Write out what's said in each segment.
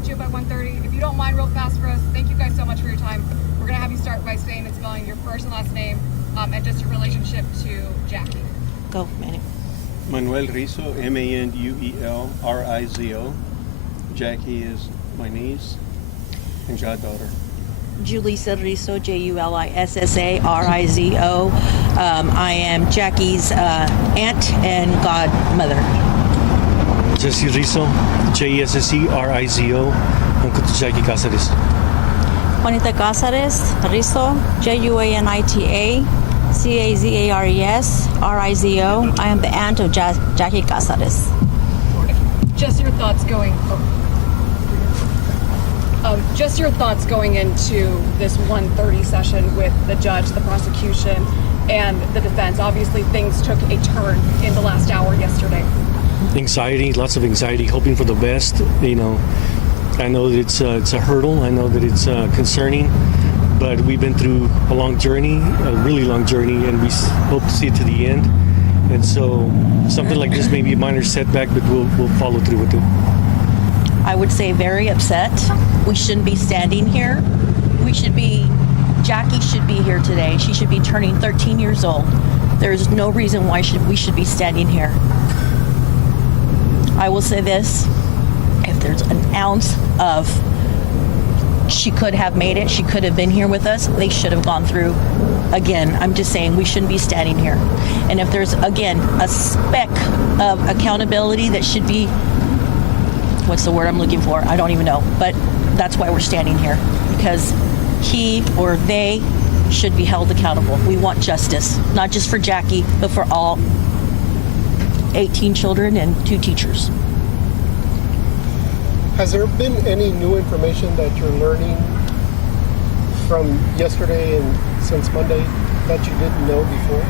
get you up at 1:30. If you don't mind real fast for us, thank you guys so much for your time. We're going to have you start by saying and spelling your first and last name and just your relationship to Jackie. Go, Manny. Manuel Rizzo, Manuelrizo. Jackie is my niece and goddaughter. Julissa Rizzo, Julissarizo. I am Jackie's aunt and godmother. Jesse Rizzo, Jesserizo, uncle to Jackie Cazares. Juanita Cazares, Rizzo, Juanita Cazares, Rizo. I am the aunt of Jackie Cazares. Just your thoughts going into this 1:30 session with the judge, the prosecution, and the defense. Obviously, things took a turn in the last hour yesterday. Anxiety, lots of anxiety, hoping for the best. You know, I know that it's a hurdle. I know that it's concerning, but we've been through a long journey, a really long journey, and we hope to see it to the end. And so, something like this may be a minor setback, but we'll follow through with it. I would say very upset. We shouldn't be standing here. Jackie should be here today. She should be turning 13 years old. There's no reason why we should be standing here. I will say this, if there's an ounce of she could have made it, she could have been here with us, they should have gone through. Again, I'm just saying we shouldn't be standing here. And if there's, again, a speck of accountability that should be, what's the word I'm looking for? I don't even know. But that's why we're standing here, because he or they should be held accountable. We want justice, not just for Jackie, but for all 18 children and 2 teachers. Has there been any new information that you're learning from yesterday and since Monday that you didn't know before?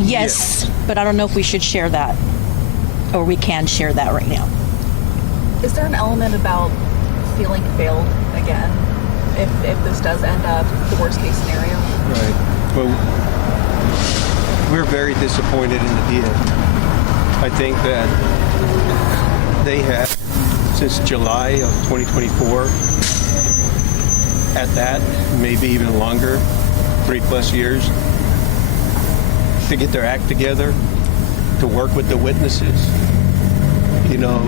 Yes, but I don't know if we should share that, or we can share that right now. Is there an element about feeling failed again if this does end up the worst case scenario? Right. Well, we're very disappointed in the DA. I think that they have, since July of 2024, at that, maybe even longer, 3+ years, to get their act together, to work with the witnesses, you know,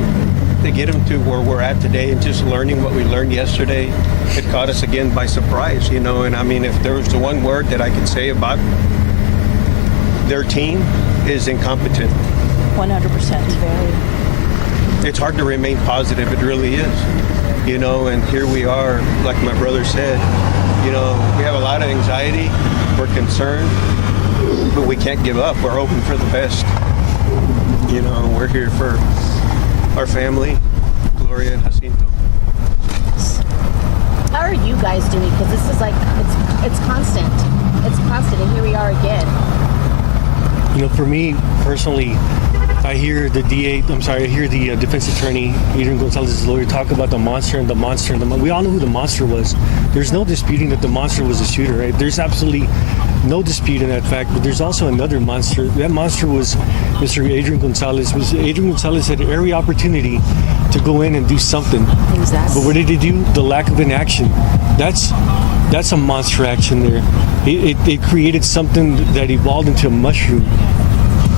to get them to where we're at today, and just learning what we learned yesterday, it caught us again by surprise, you know. And I mean, if there was the one word that I could say about their team, is incompetent. 100%. It's hard to remain positive, it really is, you know. And here we are, like my brother said, you know, we have a lot of anxiety, we're concerned, but we can't give up. We're hoping for the best, you know. We're here for our family, Gloria and Jacinto. How are you guys doing? Because this is like, it's constant. It's constant, and here we are again. You know, for me personally, I hear the defense attorney, Adrian Gonzalez's lawyer, talk about the monster and the monster. We all know who the monster was. There's no disputing that the monster was the shooter, right? There's absolutely no dispute in that fact, but there's also another monster. That monster was Mr. Adrian Gonzalez. Adrian Gonzalez had every opportunity to go in and do something. Exactly. But what did he do? The lack of inaction. That's a monster action there. It created something that evolved into a mushroom.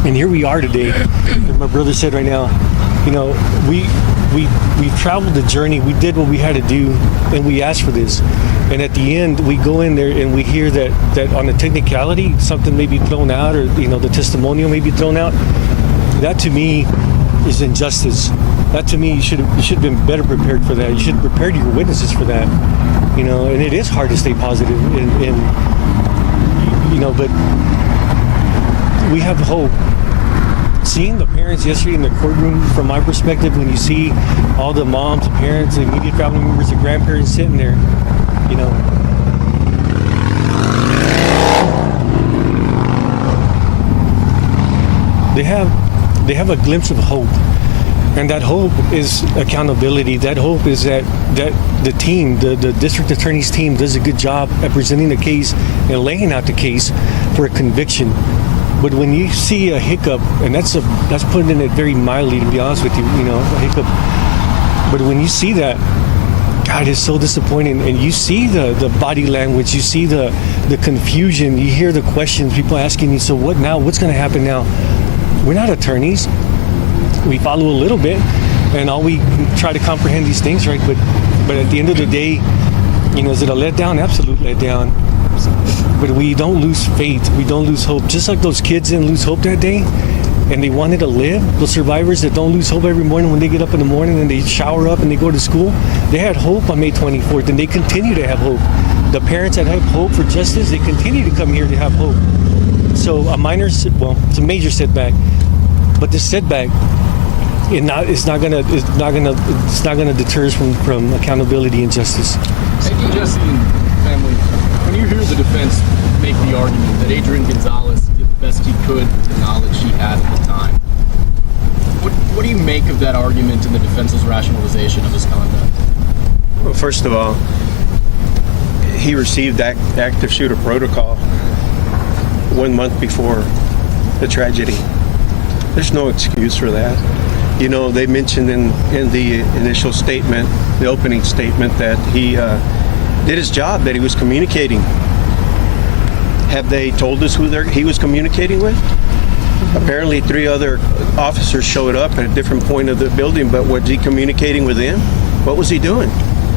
And here we are today. As my brother said right now, you know, we traveled the journey. We did what we had to do, and we asked for this. And at the end, we go in there and we hear that on a technicality, something may be thrown out, or, you know, the testimonial may be thrown out. That to me is injustice. That to me, you should have been better prepared for that. You should have prepared your witnesses for that. You know, and it is hard to stay positive, and you know, but we have hope. Seeing the parents yesterday in the courtroom, from my perspective, when you see all the moms, parents, immediate family members, the grandparents sitting there, you know, they have a glimpse of hope. And that hope is accountability. That hope is that the team, the district attorney's team, does a good job at presenting the case and laying out the case for a conviction. But when you see a hiccup, and that's putting it very mildly, to be honest with you, you know, a hiccup But when you see that, God, it's so disappointing. And you see the body language, you see the confusion, you hear the questions, people asking you, so what now? What's going to happen now? We're not attorneys. We follow a little bit, and all we try to comprehend these things, right? But at the end of the day, is it a letdown? Absolute letdown. But we don't lose faith. We don't lose hope. Just like those kids didn't lose hope that day, and they wanted to live. Those survivors that don't lose hope every morning when they get up in the morning and they shower up and they go to school, they had hope on May 24th, and they continue to have hope. The parents that have hope for justice, they continue to come here to have hope. So it's a major setback, but this setback, it's not gonna deter us from accountability and justice. Thank you, Jesse and family. When you hear the defense make the argument that Adrian Gonzalez did the best he could with the knowledge he had at the time, what do you make of that argument and the defense's rationalization of his conduct? Well, first of all, he received active shooter protocol 1 month before the tragedy. There's no excuse for that. They mentioned in the initial statement, the opening statement, that he did his job, that he was communicating. Have they told us who he was communicating with? Apparently 3 other officers showed up at a different point of the building, but was he communicating with them? What was he doing?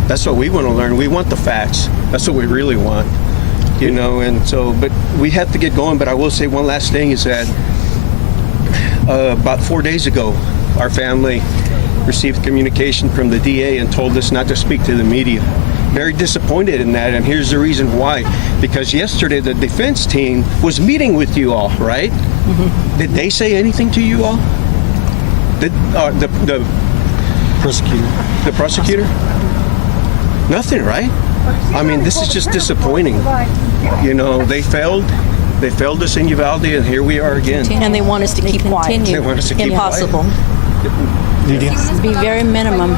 That's what we want to learn. We want the facts. That's what we really want. And so, but we have to get going. But I will say one last thing is that about 4 days ago, our family received communication from the DA and told us not to speak to the media. Very disappointed in that, and here's the reason why. Because yesterday the defense team was meeting with you all, right? Mm-hmm. Did they say anything to you all? Did the Prosecutor. The prosecutor? Nothing, right? I mean, this is just disappointing. They failed. They failed us in Uvalde, and here we are again. And they want us to keep quiet. They want us to keep Impossible. quiet. Lydia? Be very minimum.